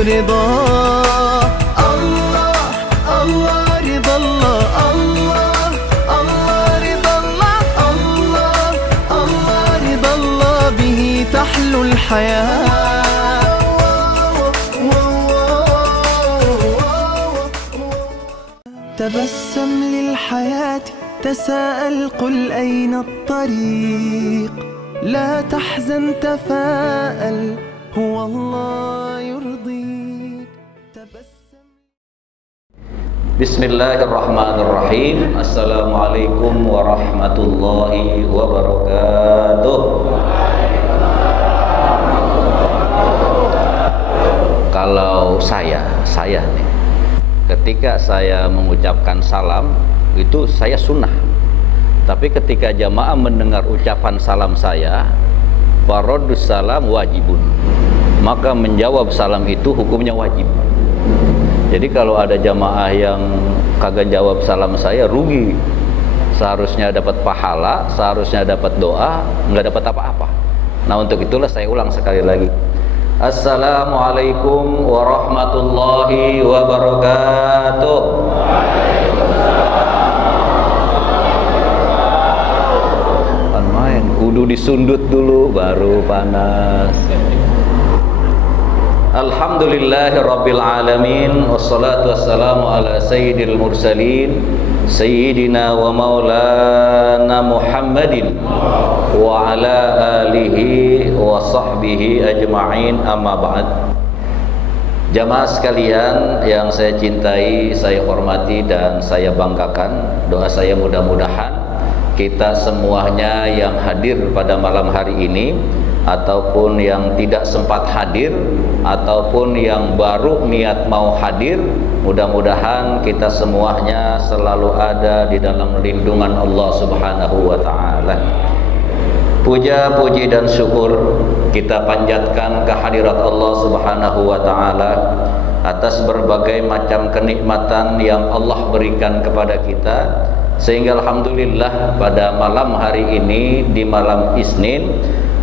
برضاه. الله الله رضا الله، الله الله رضا الله، الله الله رضا الله به تحلو الحياة. تبسم للحياة، تساءل قل أين الطريق، لا تحزن تفاءل هو الله يرضيك. تبسم. Bismillahirrahmanirrahim. Assalamualaikum warahmatullahi wabarakatuh. Kalau saya nih, ketika saya mengucapkan salam itu saya sunnah. Tapi ketika jamaah mendengar ucapan salam saya, faradus salam wajibun, maka menjawab salam itu hukumnya wajib. Jadi kalau ada jamaah yang kagak jawab salam saya, rugi. Seharusnya dapat pahala, seharusnya dapat doa, nggak dapat apa-apa. Nah, untuk itulah saya ulang sekali lagi. Assalamualaikum warahmatullahi wabarakatuh. Main, kudu disundut dulu baru panas. Alhamdulillahirabbil alamin, wassalatu wassalamu ala sayyidil mursalin sayyidina wa maulana Muhammadin wa ala alihi wa sahbihi ajma'in, amma ba'd. Jamaah sekalian yang saya cintai, saya hormati dan saya banggakan, doa saya mudah-mudahan kita semuanya yang hadir pada malam hari ini ataupun yang tidak sempat hadir ataupun yang baru niat mau hadir, mudah-mudahan kita semuanya selalu ada di dalam lindungan Allah Subhanahu wa ta'ala. Puja, puji dan syukur kita panjatkan kehadirat Allah Subhanahu wa ta'ala atas berbagai macam kenikmatan yang Allah berikan kepada kita, sehingga alhamdulillah pada malam hari ini di malam Isnin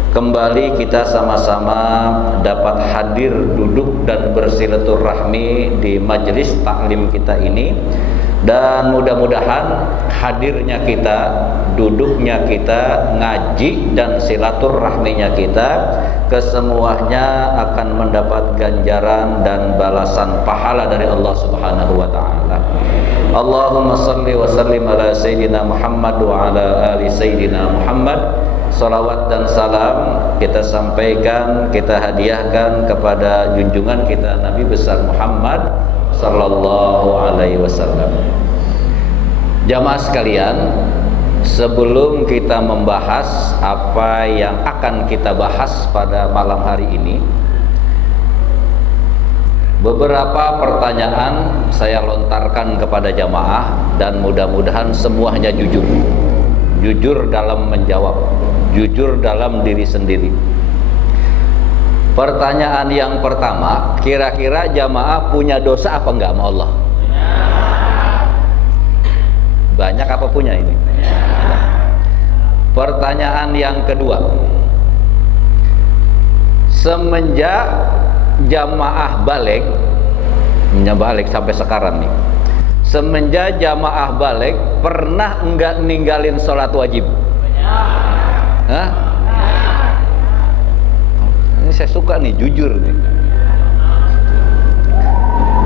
kembali kita sama-sama dapat hadir, duduk dan bersilaturahmi di majelis taklim kita ini. Dan mudah-mudahan hadirnya kita, duduknya kita, ngaji dan silaturahminya kita kesemuanya akan mendapat ganjaran dan balasan pahala dari Allah Subhanahu wa ta'ala. Allahumma salli wa sallim ala sayyidina Muhammad wa ala ali sayyidina Muhammad. Salawat dan salam kita sampaikan, kita hadiahkan kepada junjungan kita Nabi besar Muhammad sallallahu alaihi wasallam. Jamaah sekalian, sebelum kita membahas apa yang akan kita bahas pada malam hari ini, beberapa pertanyaan saya lontarkan kepada jamaah dan mudah-mudahan semuanya jujur. Jujur dalam menjawab, jujur dalam diri sendiri. Pertanyaan yang pertama, kira-kira jamaah punya dosa apa enggak sama Allah? Banyak apa punya ini? Pertanyaan yang kedua, semenjak jamaah balik sampai sekarang nih, semenjak jamaah balik pernah enggak ninggalin sholat wajib? Hah? Ini saya suka nih, jujur nih.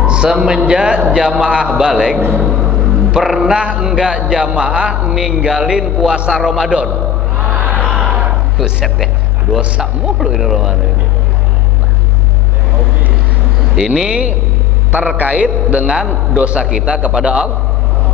Semenjak jamaah balik pernah enggak jamaah ninggalin puasa Ramadan? Buset ya, dosa mulu ini Ramadan ini. Ini terkait dengan dosa kita kepada Allah,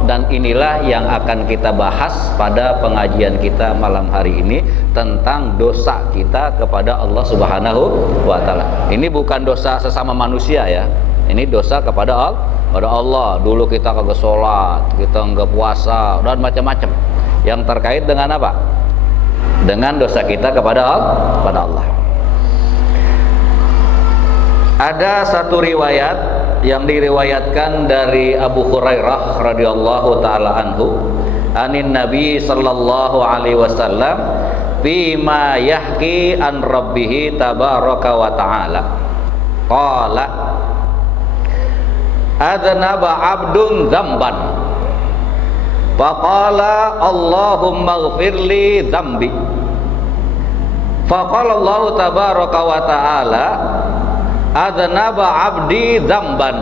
dan inilah yang akan kita bahas pada pengajian kita malam hari ini tentang dosa kita kepada Allah Subhanahu wa ta'ala. Ini bukan dosa sesama manusia ya, ini dosa kepada Allah. Dulu kita kagak sholat, kita enggak puasa dan macam-macam yang terkait dengan apa? Dengan dosa kita kepada Allah. Ada satu riwayat yang diriwayatkan dari Abu Hurairah radhiyallahu taala anhu, anin Nabi sallallahu alaihi wasallam bima yahki an rabbih tabaraka wa taala qala adnaba 'abdun dzamban faqala Allahumma ighfirli dzambi faqala Allah tabaraka wa ta'ala adnaba 'abdi dzamban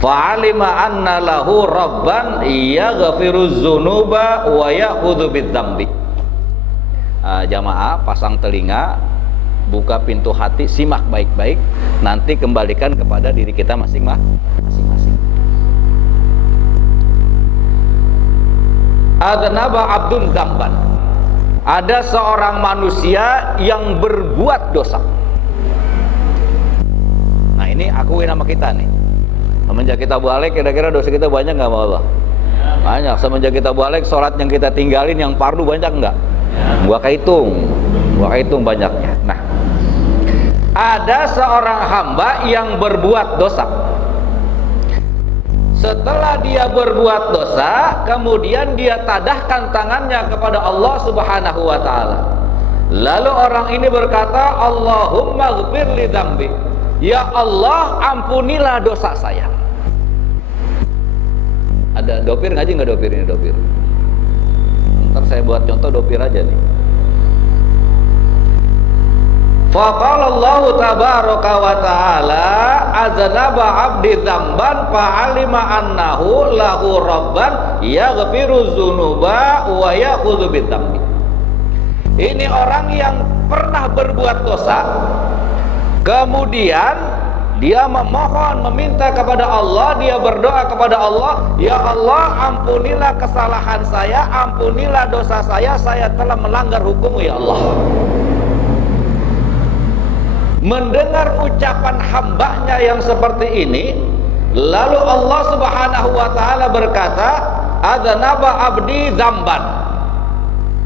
fa'alima anna lahu rabban yaghfiruz dzunuba wa ya'khudhu bidzambi. Jamaah pasang telinga, buka pintu hati, simak baik-baik, nanti kembalikan kepada diri kita masing-masing. Adnaba 'abdun dzamban, ada seorang manusia yang berbuat dosa. Nah ini akuin sama kita nih. Semenjak kita balik, kira-kira dosa kita banyak nggak sama Allah? Banyak. Semenjak kita balik, sholat yang kita tinggalin yang fardu banyak nggak? Gua kehitung banyaknya. Nah, ada seorang hamba yang berbuat dosa. Setelah dia berbuat dosa, kemudian dia tadahkan tangannya kepada Allah Subhanahu wa ta'ala. Lalu orang ini berkata, Allahumma ghfirli dzambi, ya Allah ampunilah dosa saya. Ada dopir ngaji nggak dopir ini dopir? Ntar saya buat contoh dopir aja nih. Faqala Allah tabaraka wa ta'ala aznaba 'abdi dzamban fa'alima annahu lahu rabban yaghfiru dzunuba wa ya'khudhu bidzambi. Ini orang yang pernah berbuat dosa, kemudian dia memohon, meminta kepada Allah, dia berdoa kepada Allah, ya Allah ampunilah kesalahan saya, ampunilah dosa saya telah melanggar hukum-Mu ya Allah. Mendengar ucapan hambanya yang seperti ini, lalu Allah Subhanahu wa ta'ala berkata, adznaba 'abdi dzamban,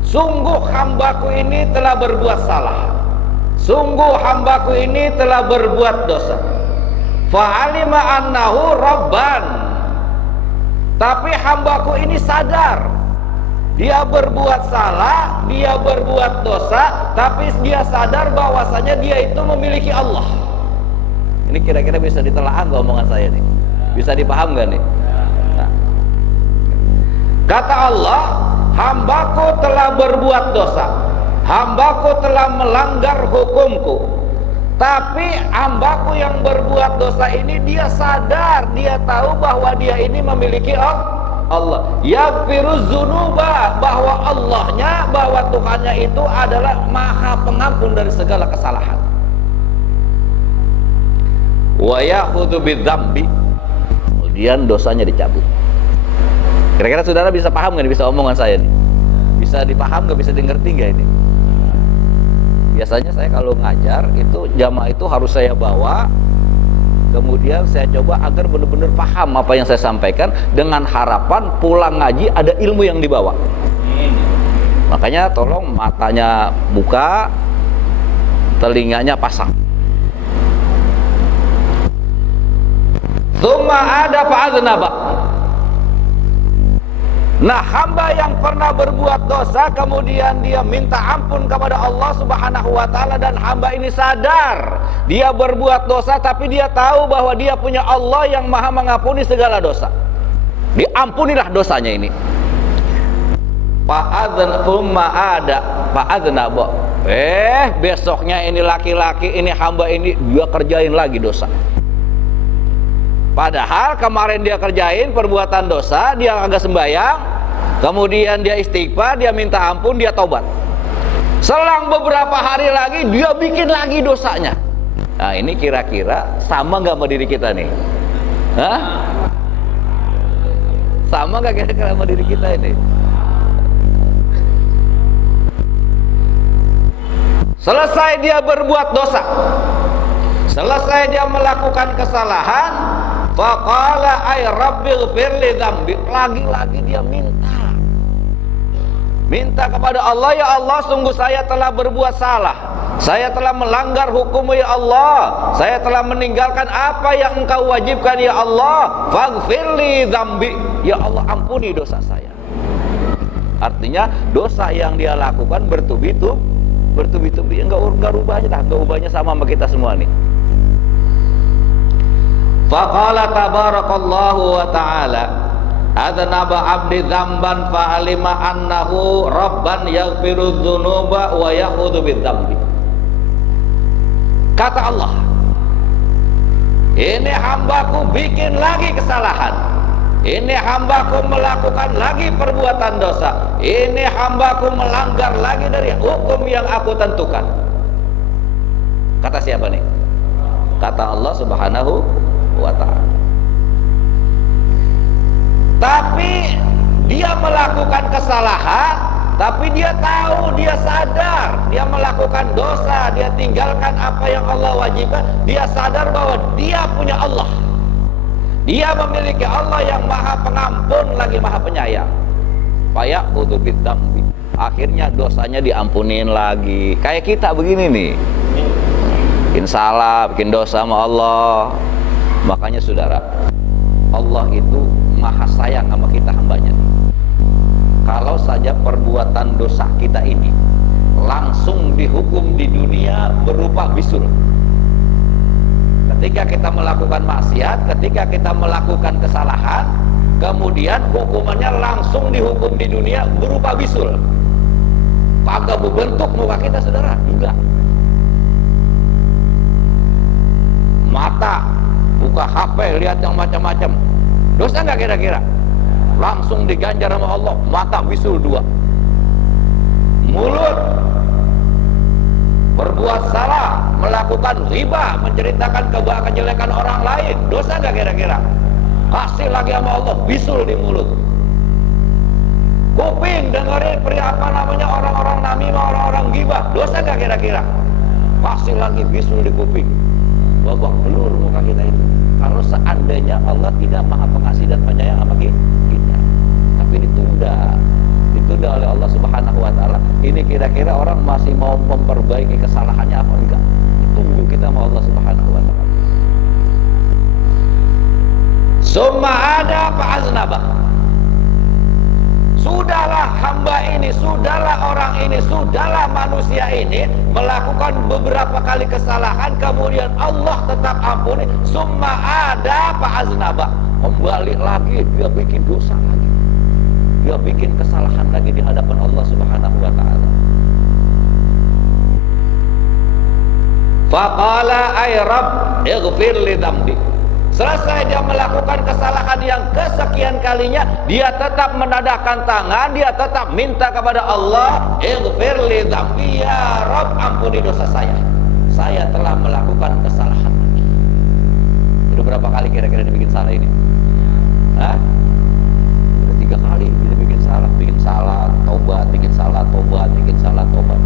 sungguh hambaku ini telah berbuat salah, sungguh hambaku ini telah berbuat dosa. Fa'alima annahu rabban, tapi hambaku ini sadar dia berbuat salah, dia berbuat dosa, tapi dia sadar bahwasanya dia itu memiliki Allah. Ini kira-kira bisa ditelaah nggak omongan saya nih? Bisa dipaham nggak nih? Nah. Kata Allah, hambaku telah berbuat dosa, hambaku telah melanggar hukumku. Tapi hambaku yang berbuat dosa ini dia sadar, dia tahu bahwa dia ini memiliki Allah. Yaghfiruz dzunuba, bahwa Allahnya, bahwa Tuhannya itu adalah Maha Pengampun dari segala kesalahan. Wa ya'khudhu bidzambi, kemudian dosanya dicabut. Kira-kira saudara bisa paham nggak? Bisa omongan saya nih? Bisa dipaham nggak? Bisa dimengerti nggak ini? Biasanya saya kalau ngajar itu jamaah itu harus saya bawa, kemudian saya coba agar benar-benar paham apa yang saya sampaikan, dengan harapan pulang ngaji ada ilmu yang dibawa. Makanya tolong matanya buka, telinganya pasang. Tsumma ada fa'adznaba. Nah, hamba yang pernah berbuat dosa kemudian dia minta ampun kepada Allah Subhanahu wa ta'ala, dan hamba ini sadar dia berbuat dosa, tapi dia tahu bahwa dia punya Allah yang Maha mengampuni segala dosa. Diampunilah dosanya ini. Fa'adznaba. Besoknya ini laki-laki ini, hamba ini, dia kerjain lagi dosa. Padahal kemarin dia kerjain perbuatan dosa, dia agak sembahyang, kemudian dia istighfar, dia minta ampun, dia tobat. Selang beberapa hari lagi dia bikin lagi dosanya. Nah, ini kira-kira sama nggak sama diri kita nih? Hah? Sama nggak kira-kira sama diri kita ini? Selesai dia berbuat dosa, selesai dia melakukan kesalahan, faqala ay rabbil firli dzambi, lagi-lagi dia minta kepada Allah, ya Allah sungguh saya telah berbuat salah, saya telah melanggar hukum-Mu ya Allah, saya telah meninggalkan apa yang Engkau wajibkan ya Allah, faghfirli dzambi, ya Allah ampuni dosa saya. Artinya dosa yang dia lakukan bertubi-tubi, enggak ubahnya sama kita semua nih. Faqala tabarakallahu wa ta'ala, adnaba abdi dzamban fa'alima annahu rabban yaghfiru dzunuba wa ya'khudhu bidzambi. Kata Allah, ini hambaku bikin lagi kesalahan, ini hambaku melakukan lagi perbuatan dosa, ini hambaku melanggar lagi dari hukum yang aku tentukan. Kata siapa nih? Kata Allah Subhanahu wa ta'ala. Tapi dia melakukan kesalahan, tapi dia tahu, dia sadar, dia melakukan dosa, dia tinggalkan apa yang Allah wajibkan, dia sadar bahwa dia punya Allah, dia memiliki Allah yang maha pengampun lagi maha penyayang. Faya'khudhu bidzambi, akhirnya dosanya diampunin lagi. Kayak kita begini nih, bikin salah, bikin dosa sama Allah. Makanya saudara, Allah itu maha sayang sama kita hambanya. Kalau saja perbuatan dosa kita ini langsung dihukum di dunia berupa bisul. Ketika kita melakukan maksiat, ketika kita melakukan kesalahan, kemudian hukumannya langsung dihukum di dunia berupa bisul. Kagak berbentuk muka kita saudara, enggak. Mata buka HP, lihat yang macam-macam, dosa nggak kira-kira? Langsung diganjar sama Allah, mata bisul 2. Mulut berbuat salah, melakukan riba, menceritakan kejelekan orang lain, dosa nggak kira-kira? Kasih lagi sama Allah, bisul di mulut. Kuping dengerin orang-orang namimah, orang-orang gibah, dosa nggak kira-kira? Kasih lagi bisul di kuping. Babak belur muka kita itu. Kalau seandainya Allah tidak maha pengasih dan penyayang sama kita, tapi ditunda oleh Allah Subhanahu wa ta'ala. Ini kira-kira orang masih mau memperbaiki kesalahannya apa enggak? Ditunggu kita sama Allah Subhanahu wa ta'ala. Summa ada fa'aznabah, sudahlah hamba ini, sudahlah orang ini, sudahlah manusia ini melakukan beberapa kali kesalahan, kemudian Allah tetap ampuni. Summa ada fa'aznabah, kembali lagi dia bikin dosa lagi, dia bikin kesalahan lagi di hadapan Allah Subhanahu wa ta'ala. Faqala ay Rabb ighfir li dzambi. Selesai dia melakukan kesalahan yang kesekian kalinya, dia tetap menadahkan tangan, dia tetap minta kepada Allah, ighfir li dzambi, ya Rabb ampuni dosa saya telah melakukan kesalahan. Sudah berapa kali kira-kira dia bikin salah ini? Hah? Sudah 3 kali dia bikin salah, tobat, bikin salah, tobat, bikin salah, tobat.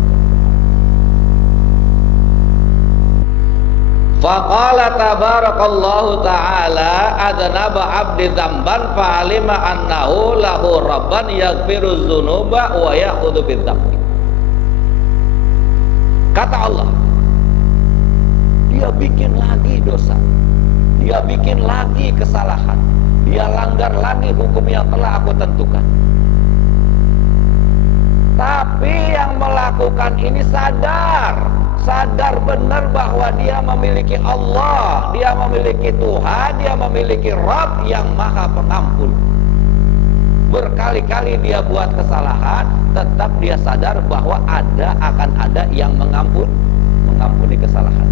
Faqala tabarakallahu ta'ala, adnaba abdi dzamban fa'alima annahu lahu rabban yaghfiru dzunuba wa ya'khudhu bidzambi. Kata Allah, dia bikin lagi dosa, dia bikin lagi kesalahan, dia langgar lagi hukum yang telah aku tentukan. Tapi yang melakukan ini sadar benar bahwa dia memiliki Allah, dia memiliki Tuhan, dia memiliki Rabb yang maha pengampun. Berkali-kali dia buat kesalahan, tetap dia sadar bahwa akan ada yang mengampuni kesalahan.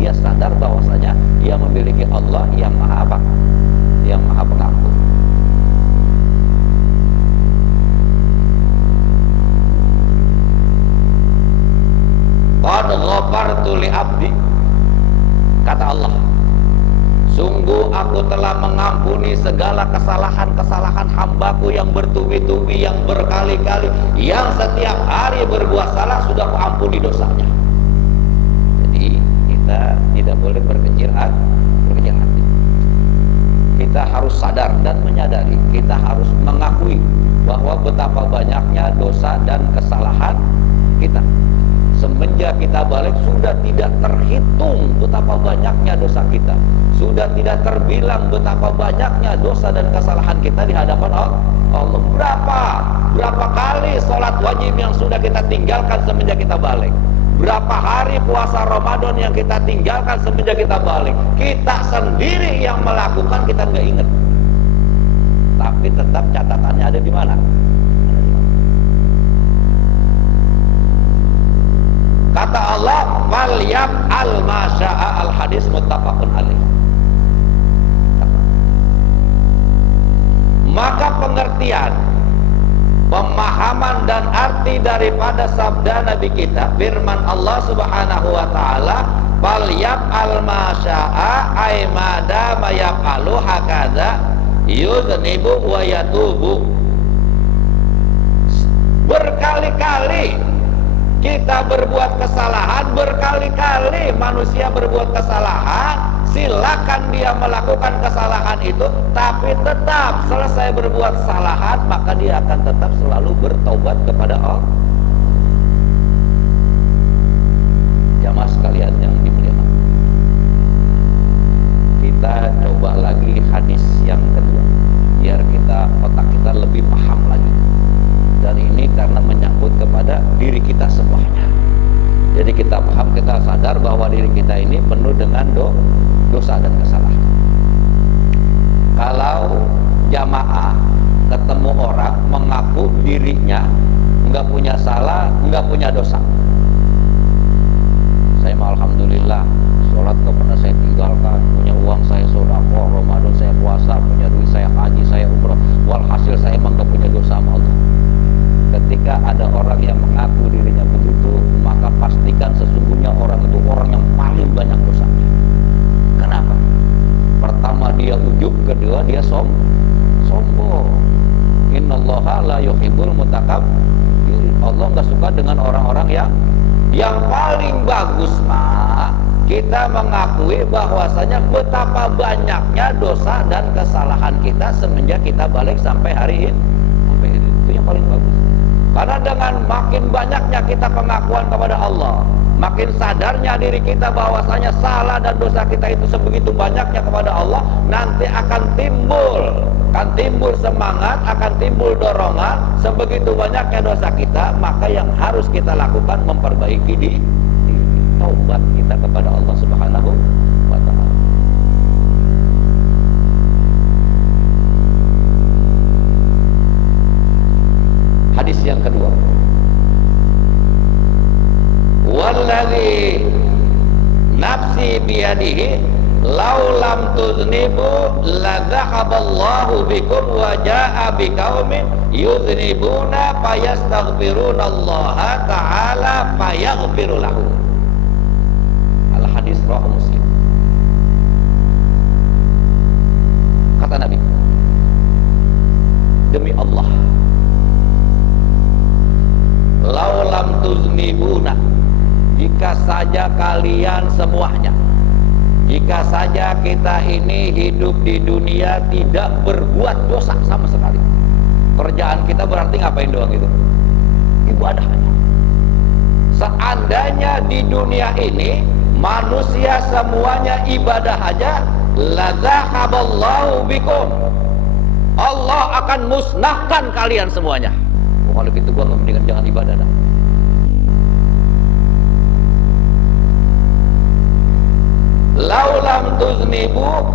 Dia sadar bahwasanya dia memiliki Allah yang maha apa? Yang maha pengampun. Qad ghafartu li abdi, kata Allah, sungguh aku telah mengampuni segala kesalahan-kesalahan hambaku yang bertubi-tubi, yang berkali-kali, yang setiap hari berbuat salah, sudah aku ampuni dosanya. Jadi kita tidak boleh berkecil hati. Kita harus sadar dan menyadari, kita harus mengakui bahwa betapa banyaknya dosa dan kesalahan kita. Semenjak kita balik sudah tidak terhitung betapa banyaknya dosa kita, sudah tidak terbilang betapa banyaknya dosa dan kesalahan kita di hadapan Allah. Berapa Berapa kali sholat wajib yang sudah kita tinggalkan semenjak kita balik? Berapa hari puasa Ramadan yang kita tinggalkan semenjak kita balik? Kita sendiri yang melakukan, kita nggak ingat. Tapi tetap catatannya ada di mana? Kata Allah, "Falyab al-masya'a al-hadis muttafaqun alaih." Maka pengertian, pemahaman dan arti daripada sabda Nabi kita, firman Allah Subhanahu wa taala, "Falyab al-masya'a ay madama yaf'alu hakadza yuznibu wa yatubu." Berkali-kali kita berbuat kesalahan, berkali-kali manusia berbuat kesalahan, silakan dia melakukan kesalahan itu, tapi tetap selesai berbuat kesalahan, maka dia akan tetap selalu bertobat kepada Allah. Jamaah sekalian yang dimuliakan, kita coba lagi hadis yang kedua, biar kita otak kita lebih paham lagi. Dan ini karena menyangkut kepada diri kita semuanya. Jadi kita paham, kita sadar bahwa diri kita ini penuh dengan dosa dan kesalahan. Kalau jamaah ketemu orang mengaku dirinya nggak punya salah, nggak punya dosa, saya mah alhamdulillah, sholat nggak pernah saya tinggalkan, punya uang saya sedekah, Ramadan saya puasa, punya duit saya haji, saya umrah, walhasil saya emang nggak punya dosa sama Allah. Ketika ada orang yang mengaku dirinya begitu, maka pastikan sesungguhnya orang itu orang yang paling banyak dosanya. Kenapa? Pertama dia ujub, kedua dia sombong. Innallaha la yuhibbul mutakabbir. Allah nggak suka dengan orang-orang yang paling bagus mah. Kita mengakui bahwasanya betapa banyaknya dosa dan kesalahan kita semenjak kita balik sampai hari ini. Itu yang paling bagus. Karena dengan makin banyaknya kita pengakuan kepada Allah, makin sadarnya diri kita bahwasanya salah dan dosa kita itu sebegitu banyaknya kepada Allah, nanti akan timbul semangat, akan timbul dorongan. Sebegitu banyaknya dosa kita, maka yang harus kita lakukan memperbaiki diri, taubat kita kepada Allah Subhanahu wa ta'ala. Hadis yang kedua, walladzi nafsi biyadihi law lam tuznibu la dhahaballahu bikum wa jaa biqaumin yuznibuna fayastaghfiruna Allah ta'ala fayaghfiru lahum. Al hadis rawahu Muslim. Kata Nabi, demi Allah, laulam tuznibuna, jika saja kalian semuanya, jika saja kita ini hidup di dunia tidak berbuat dosa sama sekali, kerjaan kita berarti ngapain doang itu? Ibadah aja. Seandainya di dunia ini manusia semuanya ibadah aja, la dzahaballahu bikum, Allah akan musnahkan kalian semuanya. Kalau gitu gua mendingan jangan ibadah dah. Laulam tuznibu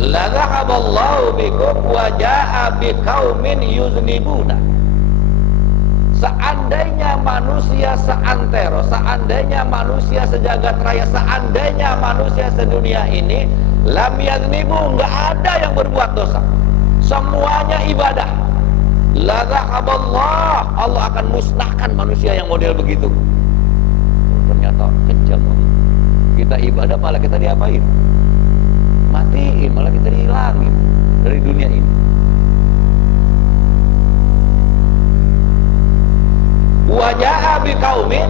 la dhahaballahu bikum wa jaa biqaumin yuznibuna. Seandainya manusia seantero, seandainya manusia sejagat raya, seandainya manusia sedunia ini lam yaznibu, enggak ada yang berbuat dosa, semuanya ibadah, la dhahaballah, Allah akan musnahkan manusia yang model begitu. Ternyata kejam. Kita ibadah malah kita diapain? Matiin, malah kita dihilangin dari dunia ini. Waja'a biqaumin,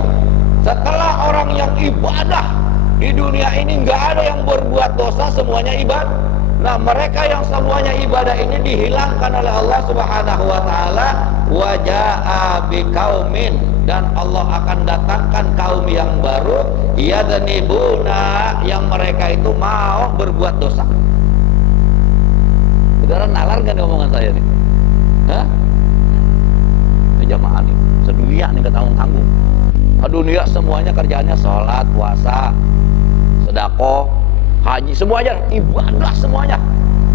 setelah orang yang ibadah di dunia ini nggak ada yang berbuat dosa, semuanya ibadah. Nah, mereka yang semuanya ibadah ini dihilangkan oleh Allah Subhanahu wa taala. Waja'a biqaumin, dan Allah akan datangkan kaum yang baru, yadnibuna, yang mereka itu mau berbuat dosa. Saudara nalar kan omongan saya nih? Hah? nih gak tanggung-tanggung. Dunia semuanya kerjaannya sholat, puasa, sedekah, haji, semuanya ibadah semuanya.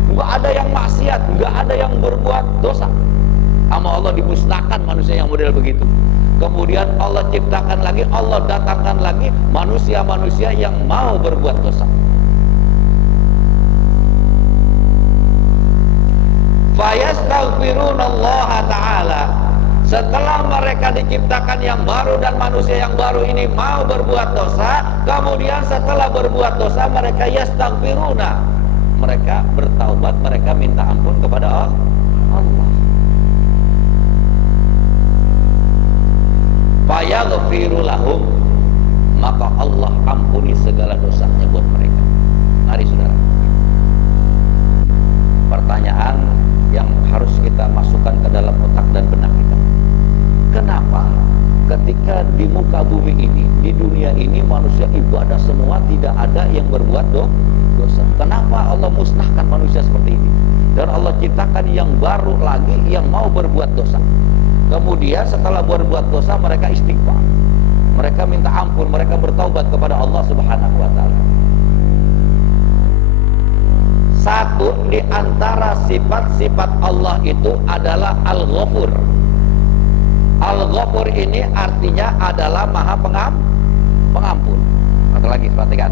Nggak ada yang maksiat, nggak ada yang berbuat dosa. Sama Allah dimusnahkan manusia yang model begitu. Kemudian Allah ciptakan lagi, Allah datangkan lagi manusia-manusia yang mau berbuat dosa. Fayastaghfirunallaha ta'ala. Setelah mereka diciptakan yang baru dan manusia yang baru ini mau berbuat dosa, kemudian setelah berbuat dosa mereka yastaghfiruna. Mereka bertaubat, mereka minta ampun kepada Allah. Fayaghfiru lahum, maka Allah ampuni segala dosanya buat mereka. Mari saudara, pertanyaan yang harus kita masukkan ke dalam otak dan benak kita. Kenapa ketika di muka bumi ini, di dunia ini manusia ibadah semua, tidak ada yang berbuat dosa? Kenapa Allah musnahkan manusia seperti ini? Dan Allah ciptakan yang baru lagi yang mau berbuat dosa. Kemudian setelah berbuat dosa mereka istighfar, mereka minta ampun, mereka bertaubat kepada Allah Subhanahu wa ta'ala. Satu di antara sifat-sifat Allah itu adalah Al-Ghafur. Al-Ghafur ini artinya adalah Maha Pengampun. Satu lagi, perhatikan.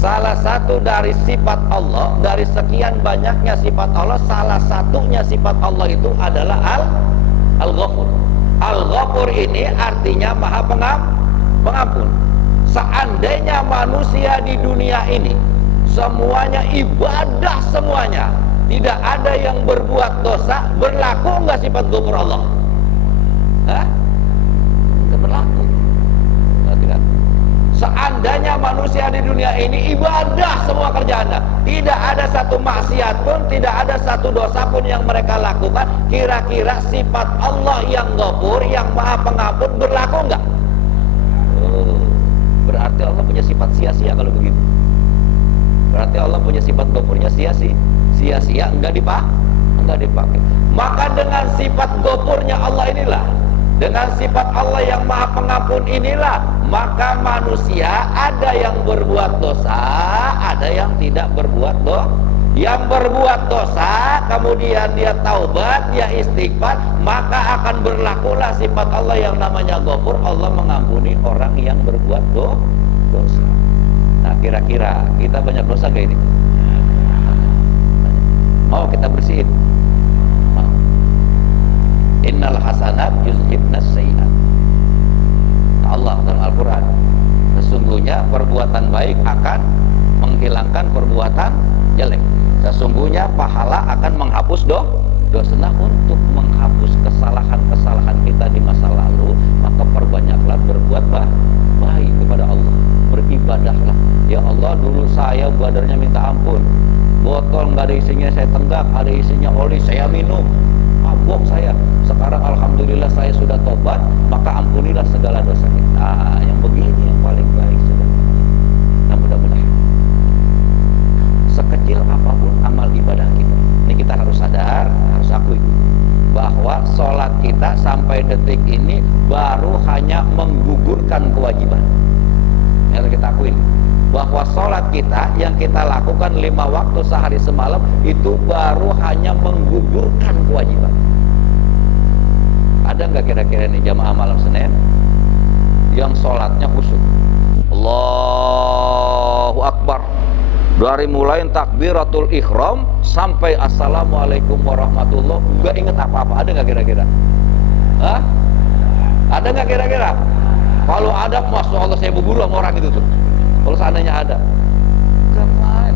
Salah satu dari sifat Allah, dari sekian banyaknya sifat Allah, salah satunya sifat Allah itu adalah Al-Ghafur. Al-Ghafur ini artinya Maha Pengampun. Seandainya manusia di dunia ini semuanya ibadah semuanya, tidak ada yang berbuat dosa, berlaku enggak sifat Ghafur Allah? Hah? Enggak berlaku. Tidak. Seandainya manusia di dunia ini ibadah semua kerjaannya, tidak ada satu maksiat pun, tidak ada satu dosa pun yang mereka lakukan, kira-kira sifat Allah yang Ghafur, yang Maha Pengampun berlaku enggak? Berarti Allah punya sifat sia-sia kalau begitu. Berarti Allah punya sifat Ghafurnya sia-sia, enggak dipakai. Maka dengan sifat Ghafurnya Allah inilah, dengan sifat Allah yang Maha Pengampun inilah, maka manusia ada yang berbuat dosa, ada yang tidak berbuat dosa. Yang berbuat dosa kemudian dia taubat, dia istighfar, maka akan berlakulah sifat Allah yang namanya Ghafur. Allah mengampuni orang yang berbuat dosa. Nah, kira-kira kita banyak dosa gak ini? Mau kita bersihin? Mau. Innal hasanat yuzhibnas sayyi'at. Allah dalam Al-Quran, sesungguhnya perbuatan baik akan menghilangkan perbuatan jelek. Sesungguhnya pahala akan menghapus dosa. Nah, untuk menghapus kesalahan-kesalahan kita di masa lalu, maka perbanyaklah berbuat baik kepada Allah. Beribadahlah. Ya Allah, dulu saya badarnya minta ampun, botol nggak ada isinya saya tenggak, ada isinya oli saya minum, mabuk saya. Sekarang alhamdulillah saya sudah tobat, maka ampunilah segala dosa kita. Nah, yang begini yang paling baik sudah. Nah, mudah-mudahan sekecil apapun amal ibadah kita, ini kita harus sadar, harus akui bahwa sholat kita sampai detik ini baru hanya menggugurkan kewajiban. Yang kita akui bahwa sholat kita yang kita lakukan 5 waktu sehari semalam itu baru hanya menggugurkan kewajiban. Ada nggak kira-kira nih jamaah malam Senin yang sholatnya khusyuk? Allahu Akbar, dari mulai takbiratul ihram sampai assalamualaikum warahmatullah, nggak inget apa-apa. Ada nggak kira-kira? Hah? Ada nggak kira-kira? Kalau ada, masya Allah saya berburu sama orang itu tuh. Kalau seandainya ada, kemana?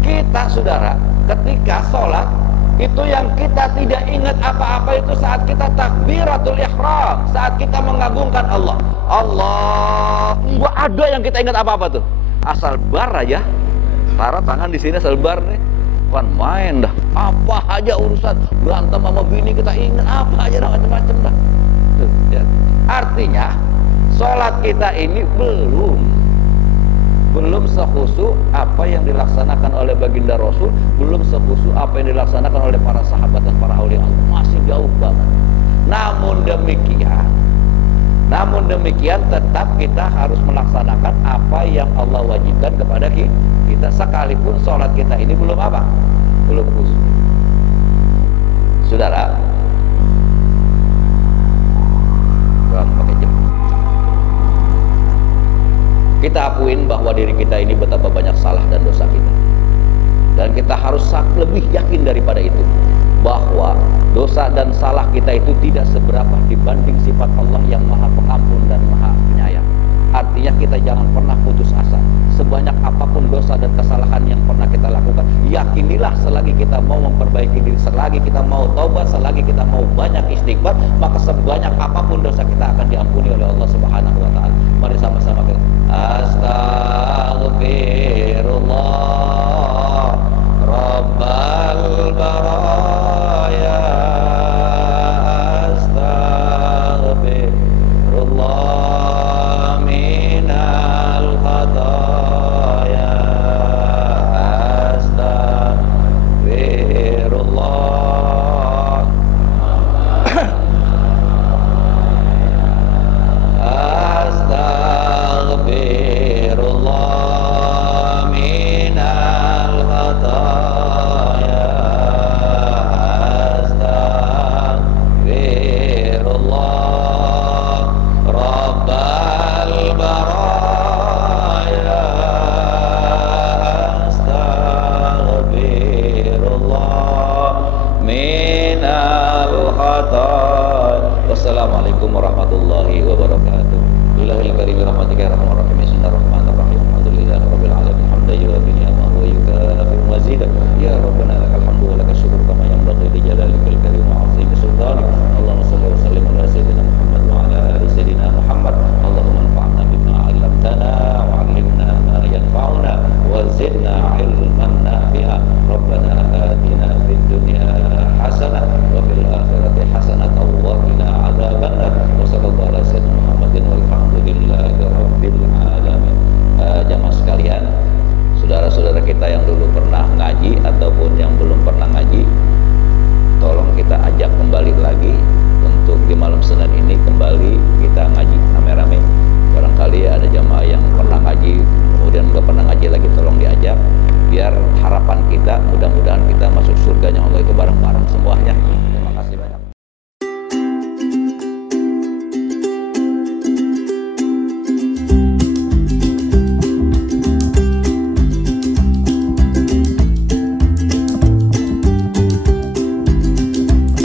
Kita saudara, ketika sholat itu yang kita tidak ingat apa-apa itu saat kita takbiratul ihram, saat kita mengagungkan Allah. Allah, nggak ada yang kita ingat apa-apa tuh. Asal bar aja, taruh tangan di sini asal bar nih, kan main dah. Apa aja urusan berantem sama bini kita ingat, apa aja dah, macam-macam dah. Tuh, ya. Artinya sholat kita ini belum sekhusyuk apa yang dilaksanakan oleh baginda Rasul, belum sekhusyuk apa yang dilaksanakan oleh para sahabat dan para aulia Allah, masih jauh banget. Namun demikian, Namun demikian tetap kita harus melaksanakan apa yang Allah wajibkan kepada kita, sekalipun sholat kita ini belum apa? Belum khusyuk. Saudara, kita akuin bahwa diri kita ini betapa banyak salah dan dosa kita, dan kita harus lebih yakin daripada itu bahwa dosa dan salah kita itu tidak seberapa dibanding sifat Allah yang maha pengampun dan maha penyayang. Artinya kita jangan pernah putus asa. Sebanyak apapun dosa dan kesalahan yang pernah kita lakukan, yakinilah selagi kita mau memperbaiki diri, selagi kita mau taubat, selagi kita mau banyak istighfar, maka sebanyak apapun dosa kita akan diampuni oleh Allah Subhanahu wa taala. Mari sama-sama kita astaghfirullah rabbal baraya, astaghfirullah minal khataaya, astaghfirullah astaghfirullah minal khataaya, astaghfirullah rabbal baraya, astaghfirullah minal khataaya. Wassalamualaikum warahmatullahi wabarakatuh. Billahil karim rahmatika ya arhamar rahimin. Bismillahirrahmanirrahim. Alhamdulillahi rabbil alamin. Hamdan yuwafi ni'amahu wa yukafi mazidah. Ya rabbana lakal hamdu wa lakal syukru kama yanbaghi li jalalikal karim.